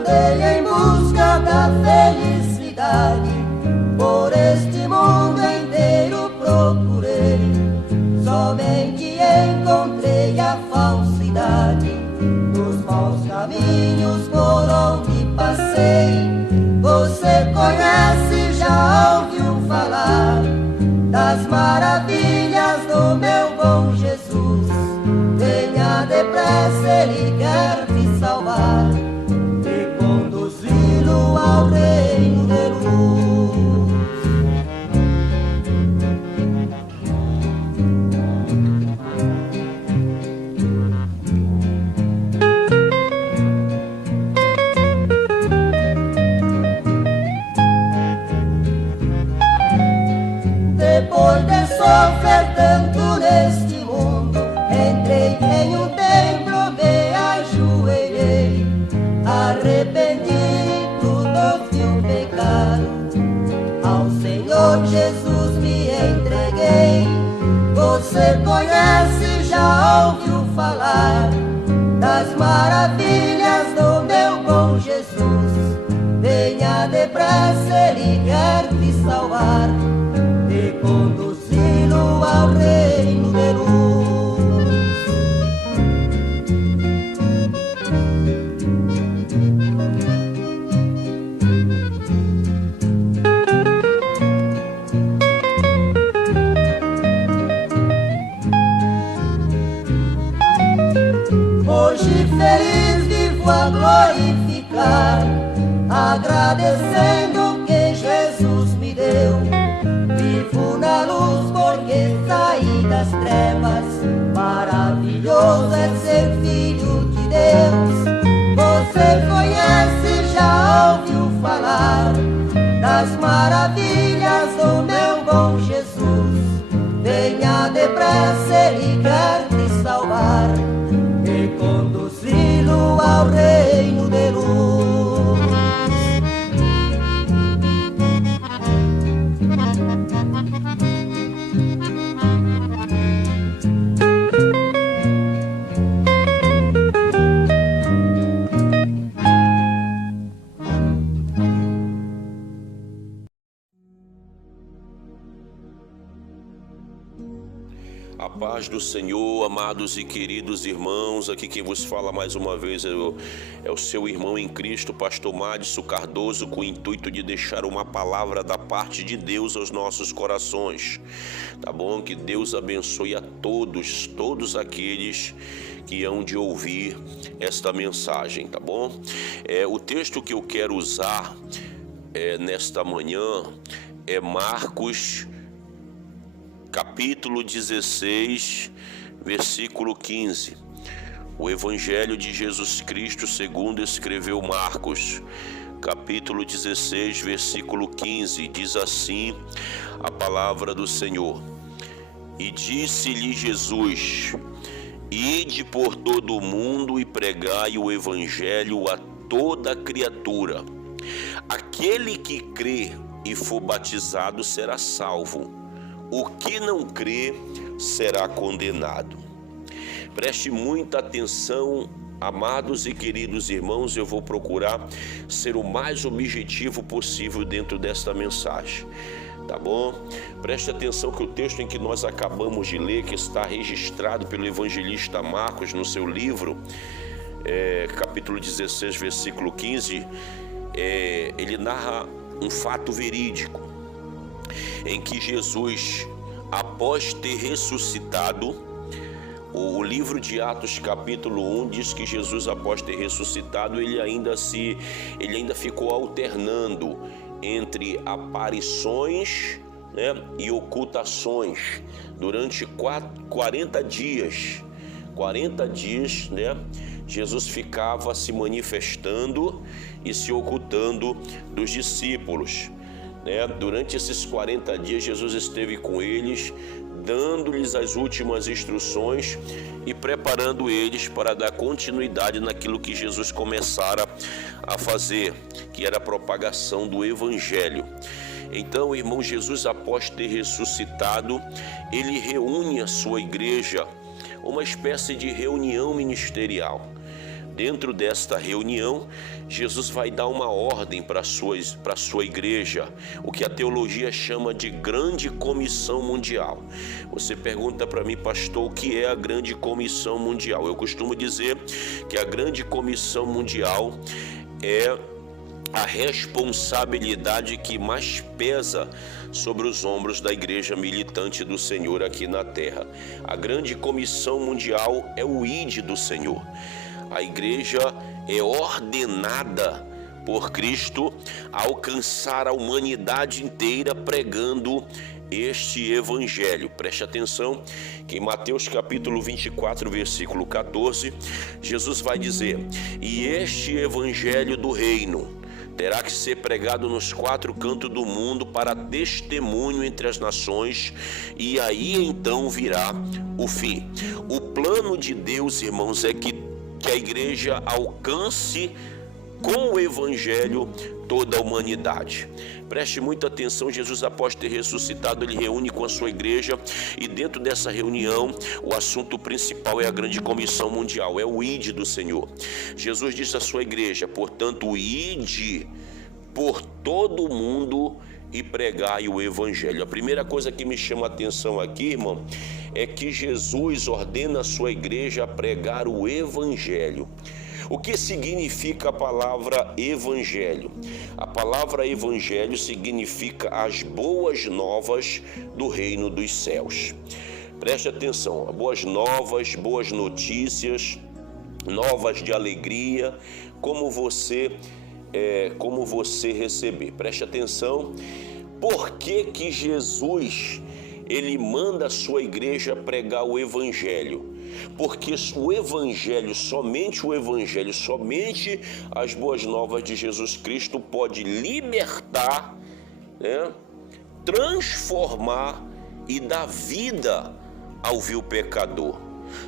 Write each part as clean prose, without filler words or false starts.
andei em busca da felicidade, por este mundo inteiro procurei, somente encontrei a falsidade nos maus caminhos por onde passei. Você conhece, já ouviu falar das maravilhas do meu bom Jesus? Venha depressa, Ele quer te salvar e conduzi-lo ao reino de luz. Depois de sofrer tanto neste mundo, entrei em um templo, me ajoelhei, arrependido do meu pecado, ao Senhor Jesus me entreguei. Você conhece, já ouviu falar das maravilhas do meu bom Jesus? Venha depressa, Ele quer te salvar e conduzi-lo ao reino de luz. Hoje feliz vivo a glorificar, agradecendo o que Jesus me deu. Vivo na luz porque saí das trevas, maravilhoso é ser filho de Deus. Você conhece, já ouviu falar das maravilhas do meu bom Jesus? Venha depressa, Ele quer te salvar e conduzi-lo ao reino de luz. A paz do Senhor, amados e queridos irmãos, aqui quem vos fala mais uma vez é o seu irmão em Cristo, pastor Madison Cardoso, com o intuito de deixar uma palavra da parte de Deus aos nossos corações, tá bom? Que Deus abençoe a todos aqueles que hão de ouvir esta mensagem, tá bom? O texto que eu quero usar nesta manhã é Marcos capítulo 16, versículo 15. O Evangelho de Jesus Cristo segundo escreveu Marcos, capítulo 16, versículo 15. Diz assim a palavra do Senhor: E disse-lhe Jesus: Ide por todo o mundo e pregai o Evangelho a toda criatura. Aquele que crê e for batizado será salvo. O que não crê será condenado. Preste muita atenção, amados e queridos irmãos. Eu vou procurar ser o mais objetivo possível dentro desta mensagem, tá bom? Preste atenção que o texto em que nós acabamos de ler, que está registrado pelo evangelista Marcos no seu livro, capítulo 16, versículo 15, ele narra um fato verídico, em que Jesus, após ter ressuscitado, o livro de Atos capítulo 1 diz que Jesus, após ter ressuscitado, ele ainda ficou alternando entre aparições, né, e ocultações durante 40 dias. 40 dias, né, Jesus ficava se manifestando e se ocultando dos discípulos. Durante esses 40 dias, Jesus esteve com eles, dando-lhes as últimas instruções e preparando eles para dar continuidade naquilo que Jesus começara a fazer, que era a propagação do Evangelho. Então, irmão, Jesus, após ter ressuscitado, ele reúne a sua igreja, uma espécie de reunião ministerial. dentro desta reunião, Jesus vai dar uma ordem para a sua igreja, o que a teologia chama de Grande Comissão Mundial. Você pergunta para mim, pastor, o que é a Grande Comissão Mundial? Eu costumo dizer que a Grande Comissão Mundial é a responsabilidade que mais pesa sobre os ombros da igreja militante do Senhor aqui na terra. A Grande Comissão Mundial é o ID do Senhor. A igreja é ordenada por Cristo a alcançar a humanidade inteira pregando este evangelho. Preste atenção que em Mateus capítulo 24, versículo 14, Jesus vai dizer: e este evangelho do reino terá que ser pregado nos 4 cantos do mundo para testemunho entre as nações, e aí então virá o fim. O plano de Deus, irmãos, é que a igreja alcance com o evangelho toda a humanidade. Preste muita atenção, Jesus, após ter ressuscitado, ele reúne com a sua igreja, e dentro dessa reunião o assunto principal é a Grande Comissão Mundial, é o ID do Senhor. Jesus disse à sua igreja: portanto, ide por todo o mundo e pregai o evangelho. A primeira coisa que me chama a atenção aqui, irmão, é que Jesus ordena a sua igreja a pregar o evangelho. O que significa a palavra evangelho? A palavra evangelho significa as boas novas do reino dos céus. Preste atenção, boas novas, boas notícias, novas de alegria, como você receber. Preste atenção, por que Jesus ele manda a sua igreja pregar o evangelho? Porque o evangelho, somente as boas novas de Jesus Cristo pode libertar, transformar e dar vida ao vil pecador.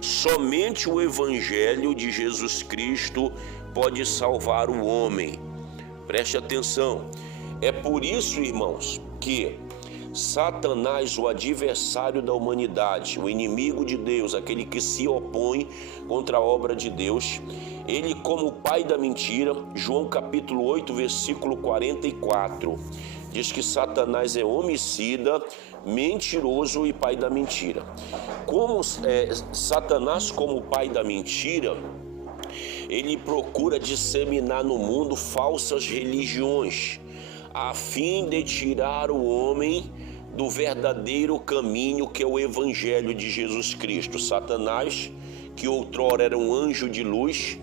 Somente o evangelho de Jesus Cristo pode salvar o homem. Preste atenção. É por isso, irmãos, que Satanás, o adversário da humanidade, o inimigo de Deus, aquele que se opõe contra a obra de Deus, ele, como pai da mentira, João capítulo 8, versículo 44, diz que Satanás é homicida, mentiroso e pai da mentira. Como Satanás, como pai da mentira, ele procura disseminar no mundo falsas religiões, a fim de tirar o homem do verdadeiro caminho, que é o evangelho de Jesus Cristo. Satanás, que outrora era um anjo de luz,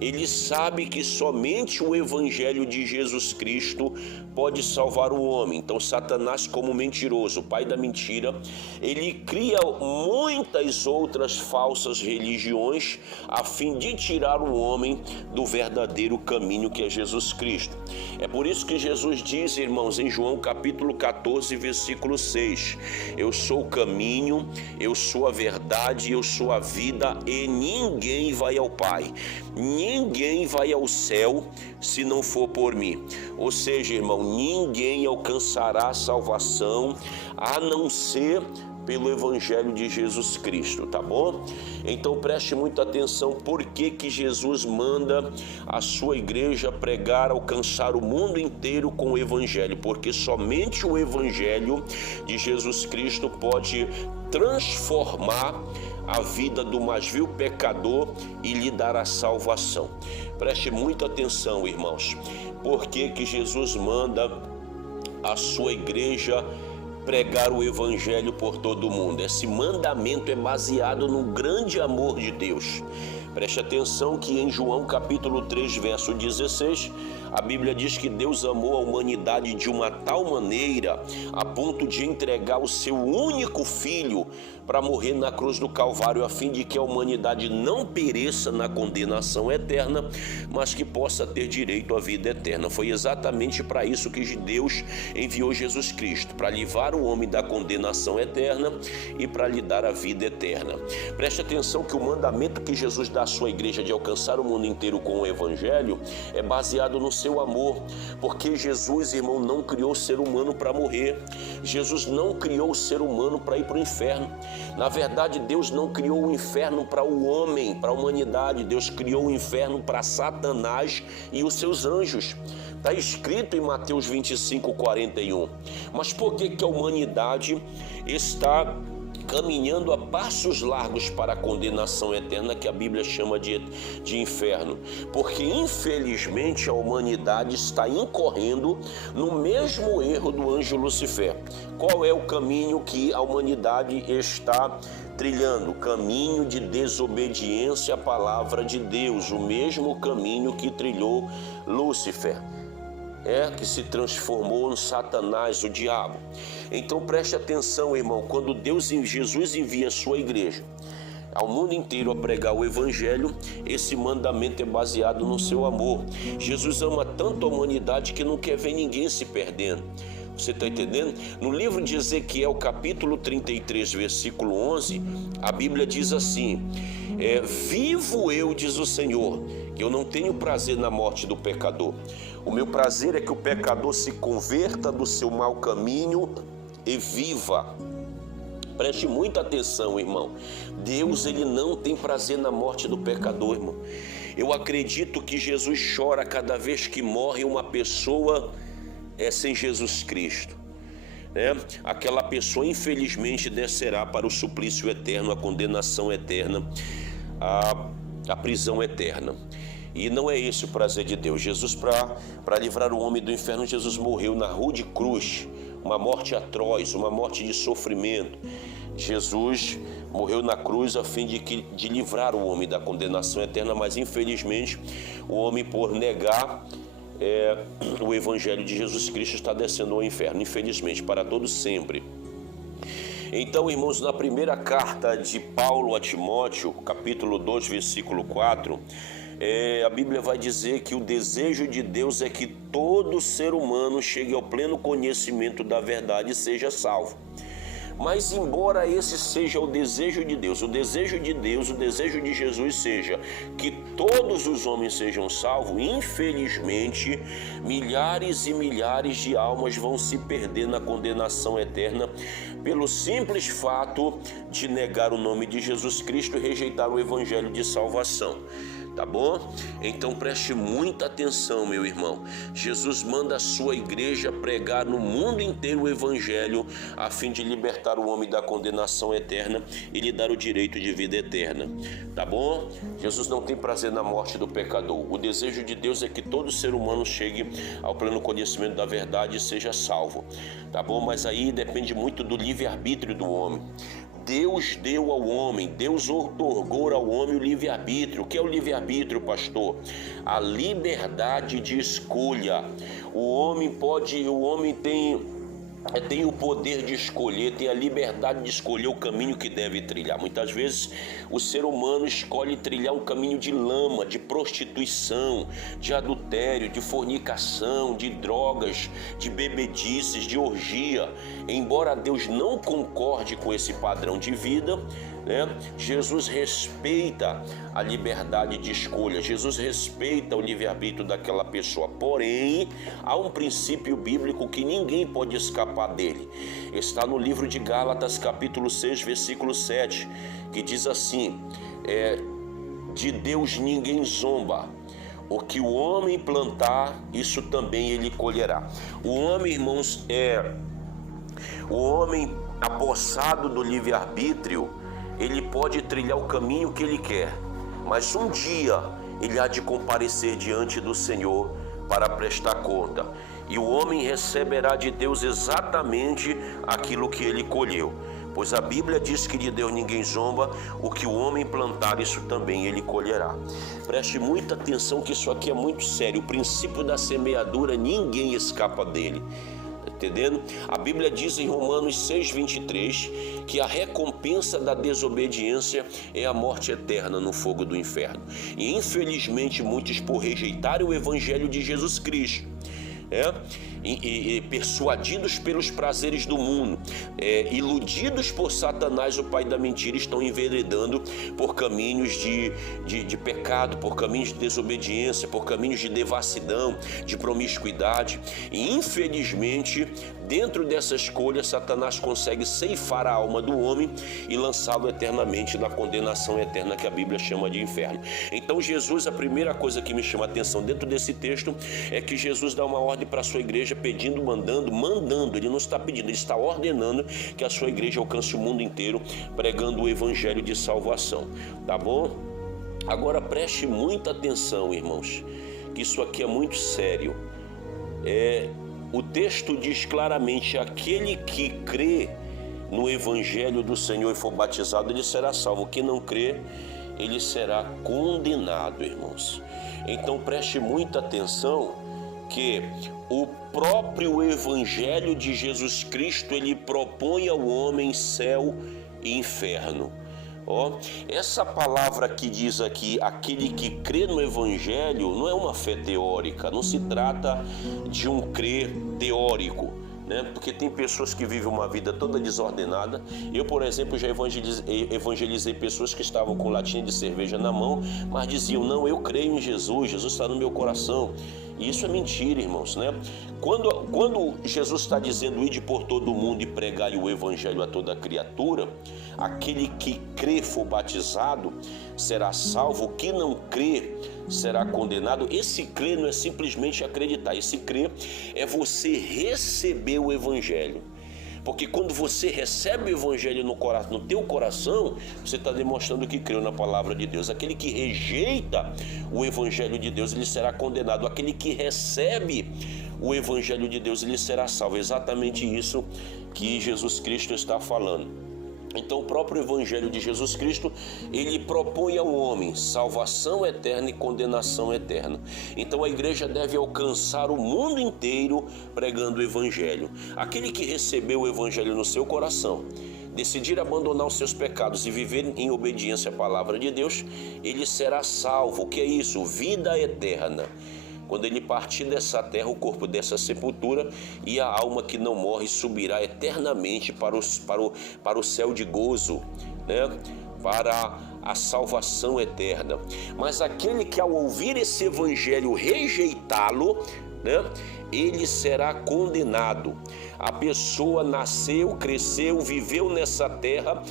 ele sabe que somente o evangelho de Jesus Cristo pode salvar o homem. Então Satanás, como mentiroso, pai da mentira, ele cria muitas outras falsas religiões a fim de tirar o homem do verdadeiro caminho, que é Jesus Cristo. É por isso que Jesus diz, irmãos, em João capítulo 14, versículo 6, eu sou o caminho, eu sou a verdade, eu sou a vida, e ninguém vai ao Pai, ninguém vai ao céu se não for por mim. Ou seja, irmão, ninguém alcançará a salvação a não ser pelo evangelho de Jesus Cristo, tá bom? Então preste muita atenção, por que Jesus manda a sua igreja pregar, alcançar o mundo inteiro com o evangelho? Porque somente o evangelho de Jesus Cristo pode transformar a vida do mais vil pecador e lhe dar a salvação. Preste muita atenção, irmãos, por que Jesus manda a sua igreja pregar o evangelho por todo o mundo? Esse mandamento é baseado no grande amor de Deus. Preste atenção que em João capítulo 3, verso 16, a Bíblia diz que Deus amou a humanidade de uma tal maneira a ponto de entregar o seu único filho para morrer na cruz do Calvário, a fim de que a humanidade não pereça na condenação eterna, mas que possa ter direito à vida eterna. Foi exatamente para isso que Deus enviou Jesus Cristo, para livrar livrar o homem da condenação eterna e para lhe dar a vida eterna. Preste atenção que o mandamento que Jesus dá à sua igreja de alcançar o mundo inteiro com o evangelho é baseado no seu amor, porque Jesus, irmão, não criou o ser humano para morrer. Jesus não criou o ser humano para ir para o inferno. Na verdade, Deus não criou o inferno para o homem, para a humanidade. Deus criou o inferno para Satanás e os seus anjos. Está escrito em Mateus 25:41. Mas por que a humanidade está caminhando a passos largos para a condenação eterna, que a Bíblia chama de inferno? Porque infelizmente a humanidade está incorrendo no mesmo erro do anjo Lucifer. Qual é o caminho que a humanidade está trilhando? O caminho de desobediência à palavra de Deus, o mesmo caminho que trilhou Lúcifer, que se transformou no Satanás, o diabo. Então preste atenção, irmão, quando Jesus envia a sua igreja ao mundo inteiro a pregar o evangelho, esse mandamento é baseado no seu amor. Jesus ama tanto a humanidade que não quer ver ninguém se perdendo. Você está entendendo? No livro de Ezequiel, capítulo 33, versículo 11, a Bíblia diz assim: vivo eu, diz o Senhor, que eu não tenho prazer na morte do pecador. O meu prazer é que o pecador se converta do seu mau caminho e viva. Preste muita atenção, irmão. Deus, ele não tem prazer na morte do pecador, irmão. Eu acredito que Jesus chora cada vez que morre uma pessoa sem Jesus Cristo. Aquela pessoa infelizmente descerá para o suplício eterno, a condenação eterna, a prisão eterna. E não é esse o prazer de Deus. Jesus, para livrar o homem do inferno, Jesus morreu na rude cruz, uma morte atroz, uma morte de sofrimento. Jesus morreu na cruz a fim de livrar o homem da condenação eterna, mas infelizmente o homem, por negar o evangelho de Jesus Cristo, está descendo ao inferno, infelizmente, para todos sempre. Então, irmãos, na primeira carta de Paulo a Timóteo, capítulo 2, versículo 4, a Bíblia vai dizer que o desejo de Deus é que todo ser humano chegue ao pleno conhecimento da verdade e seja salvo. Mas embora esse seja o desejo de Deus, o desejo de Deus, o desejo de Jesus seja que todos os homens sejam salvos, infelizmente milhares e milhares de almas vão se perder na condenação eterna pelo simples fato de negar o nome de Jesus Cristo e rejeitar o evangelho de salvação. Tá bom? Então preste muita atenção, meu irmão. Jesus manda a sua igreja pregar no mundo inteiro o evangelho a fim de libertar o homem da condenação eterna e lhe dar o direito de vida eterna. Tá bom? Jesus não tem prazer na morte do pecador. O desejo de Deus é que todo ser humano chegue ao pleno conhecimento da verdade e seja salvo. Tá bom? Mas aí depende muito do livre-arbítrio do homem. Deus deu ao homem, Deus outorgou ao homem o livre-arbítrio. O que é o livre-arbítrio, pastor? A liberdade de escolha. O homem tem o poder de escolher, tem a liberdade de escolher o caminho que deve trilhar. Muitas vezes o ser humano escolhe trilhar um caminho de lama, de prostituição, de adultério, de fornicação, de drogas, de bebedices, de orgia. Embora Deus não concorde com esse padrão de vida, Jesus respeita a liberdade de escolha, Jesus respeita o livre-arbítrio daquela pessoa. Porém, há um princípio bíblico que ninguém pode escapar dele. Está no livro de Gálatas, capítulo 6, versículo 7, que diz assim: de Deus ninguém zomba. O que o homem plantar, isso também ele colherá. O homem, irmãos, o homem apossado do livre-arbítrio, ele pode trilhar o caminho que ele quer, mas um dia ele há de comparecer diante do Senhor para prestar conta. E o homem receberá de Deus exatamente aquilo que ele colheu. Pois a Bíblia diz que de Deus ninguém zomba, o que o homem plantar, isso também ele colherá. Preste muita atenção que isso aqui é muito sério. O princípio da semeadura, ninguém escapa dele. Entendendo? A Bíblia diz em Romanos 6:23 que a recompensa da desobediência é a morte eterna no fogo do inferno. E infelizmente muitos, por rejeitarem o evangelho de Jesus Cristo, persuadidos pelos prazeres do mundo, iludidos por Satanás, o pai da mentira, estão enveredando por caminhos de pecado, por caminhos de desobediência, por caminhos de devassidão, de promiscuidade. E infelizmente, dentro dessa escolha, Satanás consegue ceifar a alma do homem e lançá-lo eternamente na condenação eterna que a Bíblia chama de inferno. Então Jesus, a primeira coisa que me chama a atenção dentro desse texto é que Jesus dá uma ordem para a sua igreja, pedindo, mandando. Ele não está pedindo, ele está ordenando que a sua igreja alcance o mundo inteiro, pregando o evangelho de salvação, tá bom? Agora preste muita atenção, irmãos, que isso aqui é muito sério. O texto diz claramente: aquele que crê no evangelho do Senhor e for batizado, ele será salvo. Quem não crê, ele será condenado, irmãos. Então preste muita atenção que o próprio evangelho de Jesus Cristo, ele propõe ao homem céu e inferno. Essa palavra que diz aqui, aquele que crê no evangelho, não é uma fé teórica, não se trata de um crer teórico, né? Porque tem pessoas que vivem uma vida toda desordenada. Eu, por exemplo, já evangelizei pessoas que estavam com latinha de cerveja na mão, mas diziam: não, eu creio em Jesus, Jesus está no meu coração. E isso é mentira, irmãos, né? Quando Jesus está dizendo: ide por todo o mundo e pregai o evangelho a toda criatura, aquele que crê, for batizado, será salvo. O que não crê será condenado. Esse crer não é simplesmente acreditar. Esse crer é você receber o evangelho. Porque quando você recebe o evangelho no teu coração, você está demonstrando que creu na palavra de Deus. Aquele que rejeita o evangelho de Deus, ele será condenado. Aquele que recebe o evangelho de Deus, ele será salvo. É exatamente isso que Jesus Cristo está falando. Então o próprio evangelho de Jesus Cristo, ele propõe ao homem salvação eterna e condenação eterna. Então a igreja deve alcançar o mundo inteiro pregando o evangelho. Aquele que recebeu o evangelho no seu coração, decidir abandonar os seus pecados e viver em obediência à palavra de Deus, ele será salvo. O que é isso? Vida eterna. Quando ele partir dessa terra, o corpo dessa sepultura, e a alma que não morre subirá eternamente para o céu de gozo, né? Para a salvação eterna. Mas aquele que, ao ouvir esse evangelho, rejeitá-lo, né, ele será condenado. A pessoa nasceu, cresceu, viveu nessa terra,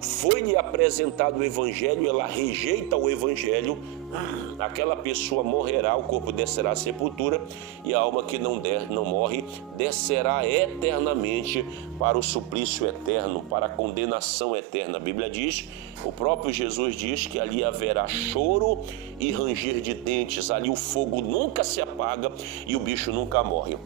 foi-lhe apresentado o evangelho, ela rejeita o evangelho, aquela pessoa morrerá, o corpo descerá à sepultura, e a alma que não morre descerá eternamente para o suplício eterno, para a condenação eterna. A Bíblia diz, o próprio Jesus diz que ali haverá choro e ranger de dentes, ali o fogo nunca se apaga e o bicho nunca morre.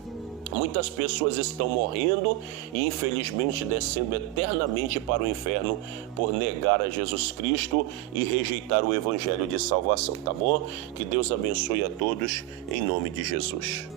Muitas pessoas estão morrendo e infelizmente descendo eternamente para o inferno por negar a Jesus Cristo e rejeitar o evangelho de salvação, tá bom? Que Deus abençoe a todos em nome de Jesus.